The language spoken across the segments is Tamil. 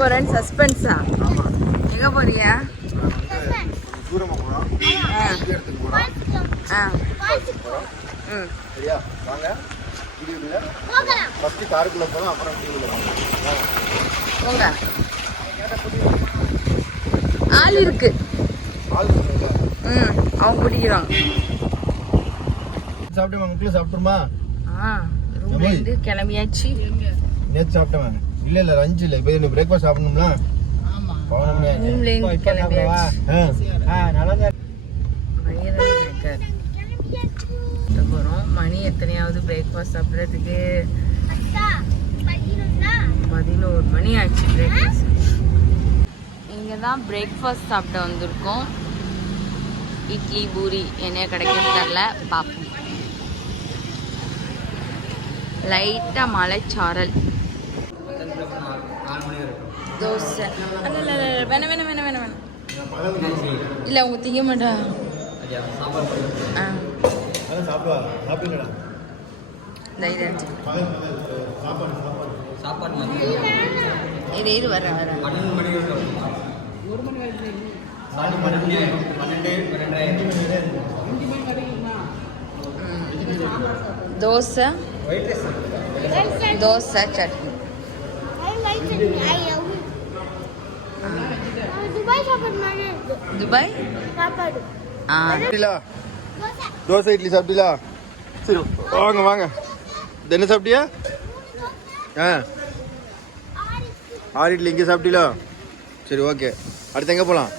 போறேன்னு சஸ்பென்ஸா? எங்க போறியா? தூரமா போறோம். இடத்துக்கு போறோம். சரியா? வாங்க. வீடியோல ஃபர்ஸ்ட் காருக்குள்ள போறோம், அப்புறம் வீடியோல போங்க. ஆள் இருக்கு. அவங்க பிடிக்கிறாங்க. சாப்பிட்டேன் மக்களே, சாப்பிட்டுமா? ரூம்ல இருந்து கிளம்பியாச்சு. நேத்து சாப்பிட்டேன். இல்ல லஞ்ச் இல்ல, இப்போ இந்த பிரேக்ஃபாஸ்ட் சாப்பிடணும்ல. ஆமா. ரூம்ல இருந்து கிளம்பியாச்சு. நல்லா போறோம். மணி எத்தனையாவது பிரேக்ஃபாஸ்ட் சாப்பிட்றதுக்கு? 11 மணி ஆச்சு. பிரேக்ஃபாஸ்ட் இங்கே தான் பிரேக்ஃபாஸ்ட் சாப்பிட வந்திருக்கோம். இட்லி பூரி என்ன கிடைக்குன்னு தெரில, பார்ப்போம். லைட்டாக மலைச்சாரல். தோசை வேணாம் வேணாம் வேணாம் வேணாம் வேணாம். இல்லை அவங்க திங்க மாட்டா. இது வர தோசை தோசை சட்னி. துபாய் தோசை இட்லி சாப்பிட்டீங்களா? சரி வாங்க வாங்க. என்ன சாப்பிட்டியா? ஆறு இட்லி இங்கே சாப்பிட்டீங்களா? சரி ஓகே. அடுத்து எங்கே போகலாம்?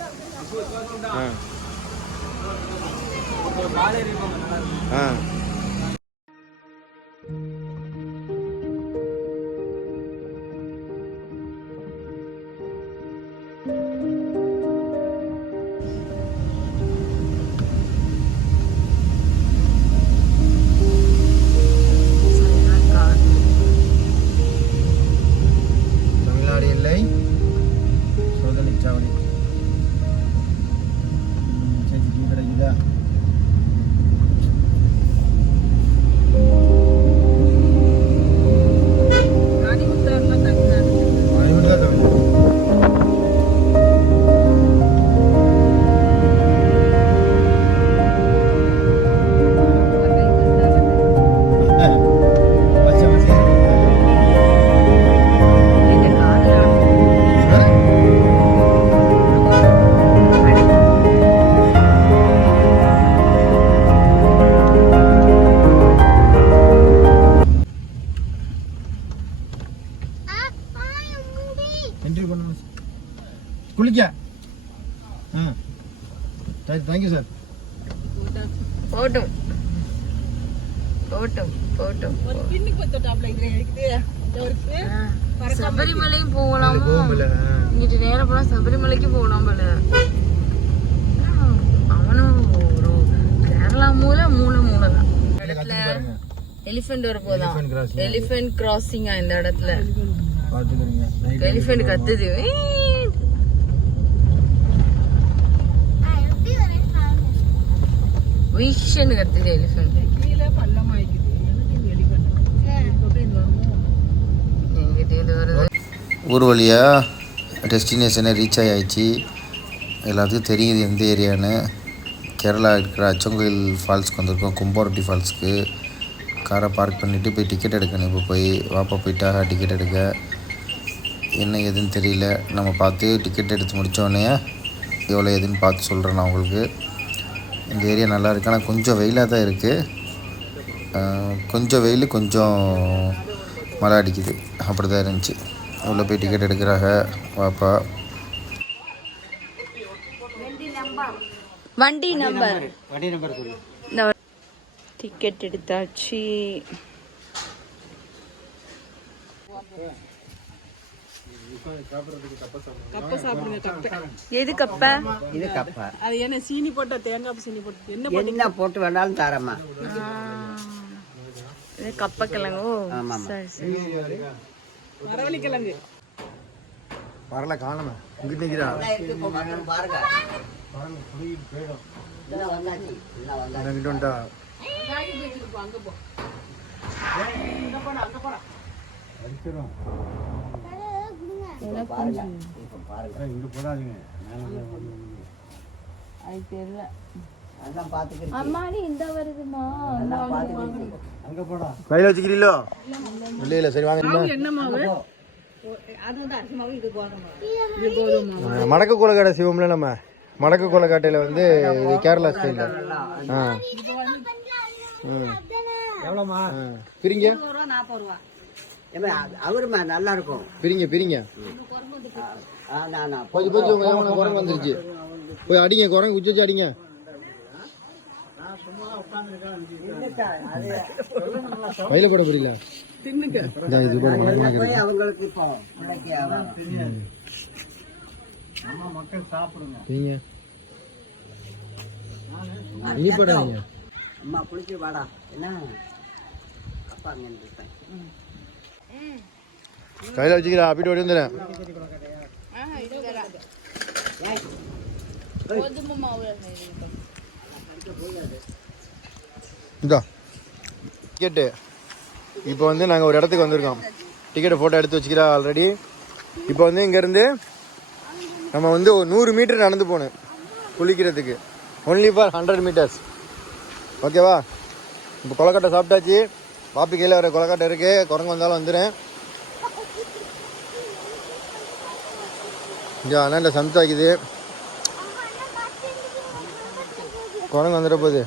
தமிழ்நாடு எல்லை சோதனை சாவடி கிடைக்குதா? குளிக்க. Thank you sir. போட்டும் போட்டும் போட்டும். சபரிமலையும் போகலாமோ? இங்கிட்டு நேரம் போனா சபரிமலைக்கு போகலாம் போல. அவனும் ஒரு கேரளா மூலை தான். இடத்துல எலிஃபென்ட் வர போதான். எலிஃபென்ட் கிராசிங்கா இந்த இடத்துல. எலிஃபென்ட் கத்துது. வீஷன் கத்துது எலிஃபென்ட். ஊர் வழியாக டெஸ்டினேஷனை ரீச் ஆகிடுச்சு. எல்லாத்துக்கும் தெரியுது எந்த ஏரியான்னு. கேரளா இருக்கிற அச்சங்கோயில் ஃபால்ஸ்க்கு வந்திருக்கோம். கும்பாரட்டி ஃபால்ஸ்க்கு. காரை பார்க் பண்ணிவிட்டு போய் டிக்கெட் எடுக்கணும். இப்போ போய் வாப்பா போயிட்டாக டிக்கெட் எடுக்க. என்ன ஏதுன்னு தெரியல. நம்ம பார்த்து டிக்கெட் எடுத்து முடித்தோடனே எவ்வளோ எதுன்னு பார்த்து சொல்கிறேன் நான் உங்களுக்கு. இந்த ஏரியா நல்லா இருக்குது. ஆனால் கொஞ்சம் வெயிலாக தான் இருக்குது. கொஞ்சம் வெயில், கொஞ்சம் மழை அடிக்குது. அப்படி தான் இருந்துச்சு. உள்ளே போய் டிக்கெட் எடுக்கிறாங்க வாப்பா. வண்டி நம்பர் டிக்கெட் எடுத்தாச்சு. கப்பை சாப்பிடுங்க. கப்பை எது கப்பை? இது கப்பை. அது என்ன சீனி போட்ட தேங்காய் சீனி போட்டு என்ன போட்டு வேணாலும் தரமா. இது கப்பை கிழங்கு. சரி சரி. மரவள்ளி கிழங்கு வரல காணமே. இங்க நிக்கிறா பாருங்க. அங்க போ. அங்க போடா. அது தெரியல. அம்மாடி இந்த வருதுமா. கையில் வச்சுக்கிறீங்களோ? இல்லை இல்லை, சரி வாங்க. என்ன மாவு? அது வந்து அரிசி மாவு, இது கோதுமை. மடக்கு கொலக்காட்டை செய்வோம்ல நம்ம. மடக்கு கொலக்காட்டையில் வந்து இது கேரளா ஸ்டைலில். எவ்வளோமா? பிரிங்க 40 ரூபா. அவருமா நல்லா இருக்கும். பிரிங்க பிரிங்க. கொஞ்சம் கொஞ்சம் குரங்கு வந்துருச்சு. போய் அடிங்க, குரங்கு உச்சி வச்சு அடிங்க. கையில போட புரியல. அவங்களுக்கு இப்போ இனிப்படாதீங்க. அம்மா குளிச்சு வாடா. என்ன கையில வச்சுக்கிறேன். அப்படி ஓடி வந்துடுறேன். கோதுமை மாவு இதோ டிக்கெட்டு. இப்போ வந்து நாங்கள் ஒரு இடத்துக்கு வந்திருக்கோம். டிக்கெட்டை ஃபோட்டோ எடுத்து வச்சுக்கிறா ஆல்ரெடி. இப்போ வந்து இங்கேருந்து நம்ம வந்து ஒரு 100 மீட்டர் நடந்து போகணும் குளிக்கிறதுக்கு. Only for 100 metres. ஓகேவா? இப்போ கொலக்கட்டை சாப்பிட்டாச்சு. பாப்பி கையில் வர கொலக்கட்டை இருக்குது. குரங்கு வந்தாலும் வந்துடுறேன். இங்கே அண்ணாண்ட சமைச்சாக்குது. குரங்கு வந்துட போகுது.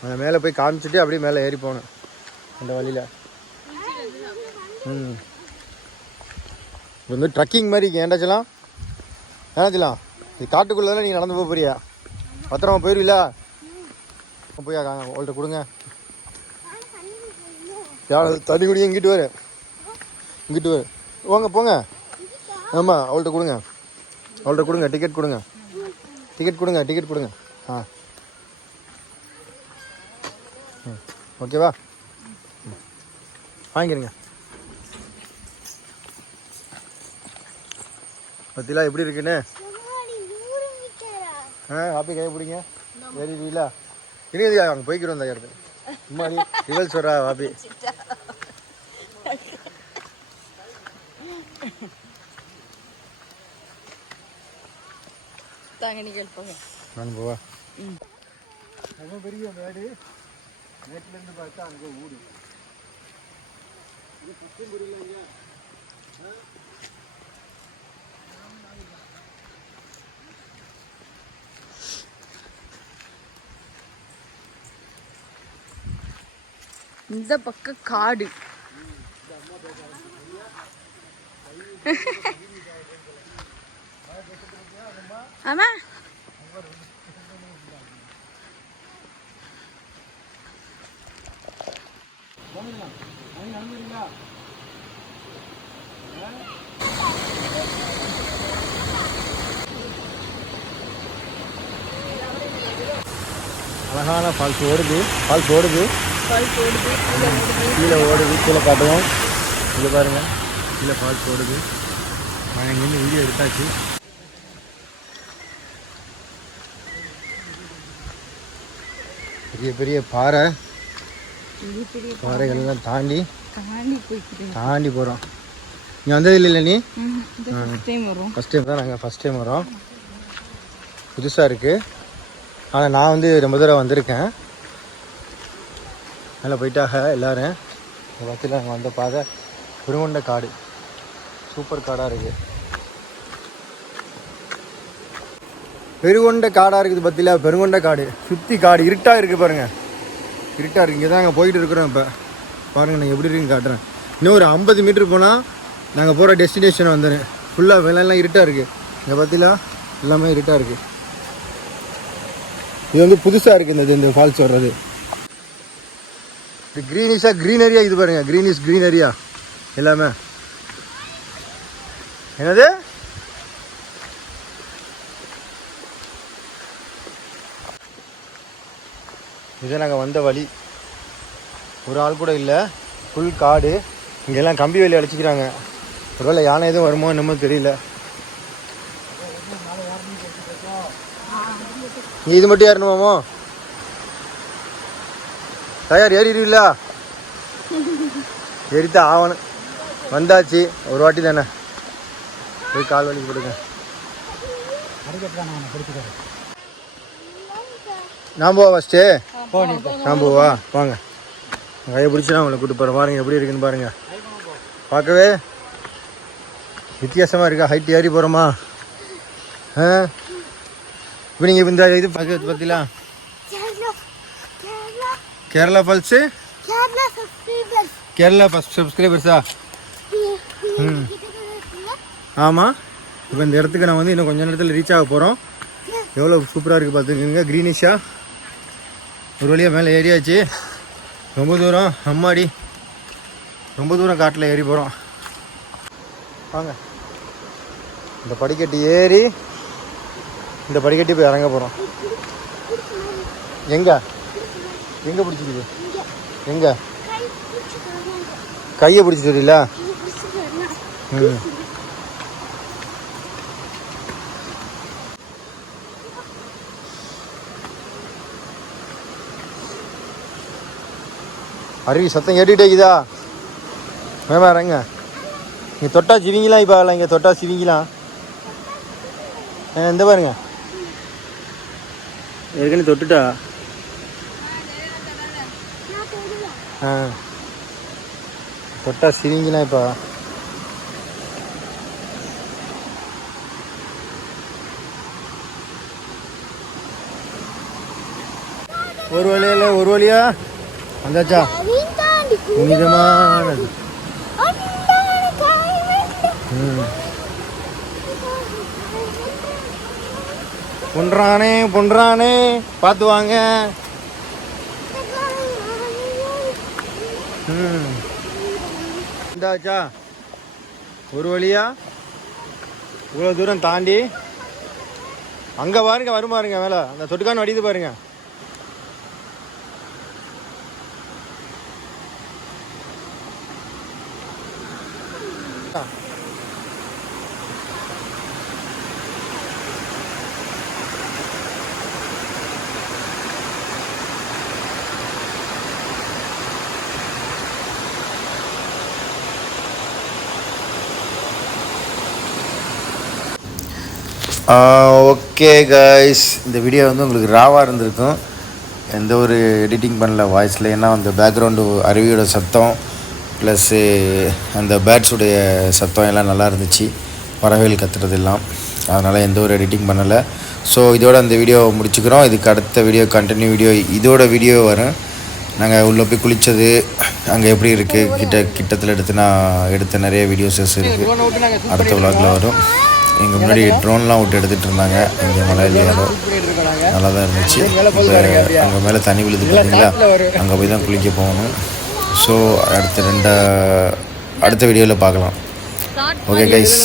அந்த மேலே போய் காமிச்சிட்டு அப்படியே மேலே ஏறி போகணும் அந்த வழியில். இது வந்து ட்ரக்கிங் மாதிரி ஏண்டாச்சலாம். ஏன்னாச்சலாம் இது காட்டுக்குள்ளே தானே நீங்கள் நடந்து போக போறியா? பத்திரமா போயிடுவீங்களா? போய் அவள்கிட்ட கொடுங்க. தண்ணி குடிங்க. இங்கிட்டு வரு, இங்கிட்டு வரு. போங்க போங்க. ஆமாம், அவள்கிட்ட கொடுங்க. அவள்கிட்ட கொடுங்க. டிக்கெட் கொடுங்க. டிக்கெட் கொடுங்க. டிக்கெட் கொடுங்க. ஆ ஓகேவா? வாங்கிருங்க. பத்திலாம் எப்படி இருக்குன்னு ஹாப்பி கை பிடிங்க. ஏறிடுவீங்களா? இனிது அங்கே போய்க்கிறோம் அந்த இடத்துல. சும்மாடி ரிவல் சொல்கிறா ஹாப்பி. தாங்க நீங்கள் போங்க. நான் போவா. ரொம்ப பெரிய மேடு. நேற்றுலேருந்து பார்த்தா அங்கே ஊடு. இந்த பக்கம் காடு. ஆமா, அழகான ஃபால்ஸ் ஓடுது. ஃபால்ஸ் ஓடுது. கீழே ஓடுது. கீழே காட்டுவோம். இங்கே பாருங்க, கீழே ஃபால்ஸ் ஓடுது. நாங்கள் இங்கேருந்து வீடியோ எடுத்தாச்சு. பெரிய பெரிய பாறை. பாறைகள்லாம் தாண்டி தாண்டி போகிறோம். நீ வந்தது இல்லை நீ? ஃபஸ்ட் டைம் தான். நாங்கள் ஃபஸ்ட் டைம் வரோம். புதுசாக இருக்குது. ஆனால் நான் வந்து ரொம்ப தூரம் வந்திருக்கேன். மேலே போயிட்டாக எல்லோரும். இந்த பஸ்ஸில் நாங்கள் வந்த பாதை பெருங்கொண்ட காடு. சூப்பர் காடாக இருக்குது. பெருங்கொண்ட காடாக இருக்குது. பற்றியில் பெருங்கொண்ட காடு. சுற்றி காடு. இருட்டாக இருக்குது பாருங்கள். இருட்டாக இருக்குது. இங்கே தான் நாங்கள் போயிட்டு இருக்கிறோம். இப்போ பாருங்கள் நான் எப்படி இருக்குன்னு காட்டுறேன். இன்னும் ஒரு 50 மீட்டர் போனால் நாங்கள் போகிற டெஸ்டினேஷன் வந்துடுறேன். ஃபுல்லாக வெள்ளம்லாம் இருட்டாக இருக்குது. இங்கே பற்றியில் எல்லாமே இருட்டாக இருக்குது. இது வந்து புதுசாக இருக்குது இந்த ஃபால்ஸ் வர்றது. இது க்ரீனிஷாக க்ரீனரியா. இது பாருங்க, க்ரீனிஷ் க்ரீனரியா எல்லாமே. என்னது? இது நாங்கள் வந்த வழி. ஒரு ஆள் கூட இல்லை. ஃபுல் காடு. இங்கெல்லாம் கம்பி வேலி அடிச்சுக்கிறாங்க. ஒருவேளை யானை எதுவும் வருமோ என்னமோ தெரியல. நீ இது மட்டும் ஏறணுமாமோ? தயார்? ஏறிடுவீங்களா? ஏறித்தான் ஆகணும். வந்தாச்சு ஒரு வாட்டி தானே போய் கால் வலிக்கு போடுங்க. நான் போவா ஃபஸ்ட்டு? நான் போவா வாங்க. கையை பிடிச்சி உங்களை கூப்பிட்டு போகிறேன். பாருங்கள் எப்படி இருக்குன்னு பாருங்கள். பார்க்கவே வித்தியாசமாக இருக்கா? ஹைட் ஏறி போகிறோமா? இப்போ நீங்கள் இந்த இது பார்க்க பார்த்தீங்களா? கேரளா ஃபால்ஸு, கேரளா ஃபஸ்ட் சப்ஸ்கிரைபர்ஸா? ஆமாம். இப்போ இந்த இடத்துக்கு நான் வந்து இன்னும் கொஞ்சம் நேரத்தில் ரீச் ஆக போகிறோம். எவ்வளோ சூப்பராக இருக்குது பார்த்துக்கோங்க. க்ரீனிஷாக ஒரு வழியாக மேலே ஏறியாச்சு. ரொம்ப தூரம் அம்மாடி, ரொம்ப தூரம் காட்டில் ஏறி போகிறோம். வாங்க இந்த படிக்கட்டு ஏறி இந்த படிக்கட்டி போய் இறங்க போகிறோம். எங்கே எங்கே பிடிச்சிக்குது? எங்கே கையை பிடிச்சிட்டு வரீங்கள? அருவி சத்தம் கேட்டுக்கிட்டே இருக்குதா? மேமா இறங்க. இங்கே தொட்டா சிவிங்கலாம். இப்போ இங்கே தொட்டா சிவிங்கலாம். இந்த பாருங்க ஏற்கனவே தொட்டுட்டா. தொட்டா சிரிங்கலாம். இப்போ ஒரு வழியா வந்தாச்சா? புனிதமானது. பொன்றானே பார்த்து வாங்க. இந்தாச்சா ஒரு வழியா இவ்வளோ தூரம் தாண்டி அங்கே பாருங்க, வரும் பாருங்க மேலே அந்த சொட்டுக்கான வடிது பாருங்க. ஓகே கைஸ், இந்த வீடியோ வந்து உங்களுக்கு ராவாக இருந்திருக்கும். எந்த ஒரு எடிட்டிங் பண்ணல வாய்ஸில். ஏன்னா அந்த பேக்ரவுண்டு அருவியோட சத்தம் ப்ளஸ்ஸு அந்த பேர்ட்ஸுடைய சத்தம் எல்லாம் நல்லா இருந்துச்சு, பறவைகள் கத்துறது எல்லாம். அதனால் எந்த ஒரு எடிட்டிங் பண்ணலை. ஸோ இதோட அந்த வீடியோ முடிச்சுக்கிறோம். இதுக்கு அடுத்த வீடியோ கண்டினியூ வீடியோ இதோட வீடியோ வரும். நாங்கள் உள்ளே போய் குளித்தது அங்கே எப்படி இருக்குது கிட்டத்தில் எடுத்த நிறைய வீடியோஸஸ் இருக்குது. அடுத்த விளாகில் வரும். எங்கள் முன்னாடி ட்ரோன்லாம் விட்டு எடுத்துகிட்டு இருந்தாங்க. இங்கே மலையில் ஏறோ நல்லா தான் இருந்துச்சு. இப்போ அங்கே மேலே தண்ணி விழுது பார்த்தீங்களா, அங்கே போய் தான் குளிக்க போகணும். ஸோ அடுத்த வீடியோவில் பார்க்கலாம். Okay guys.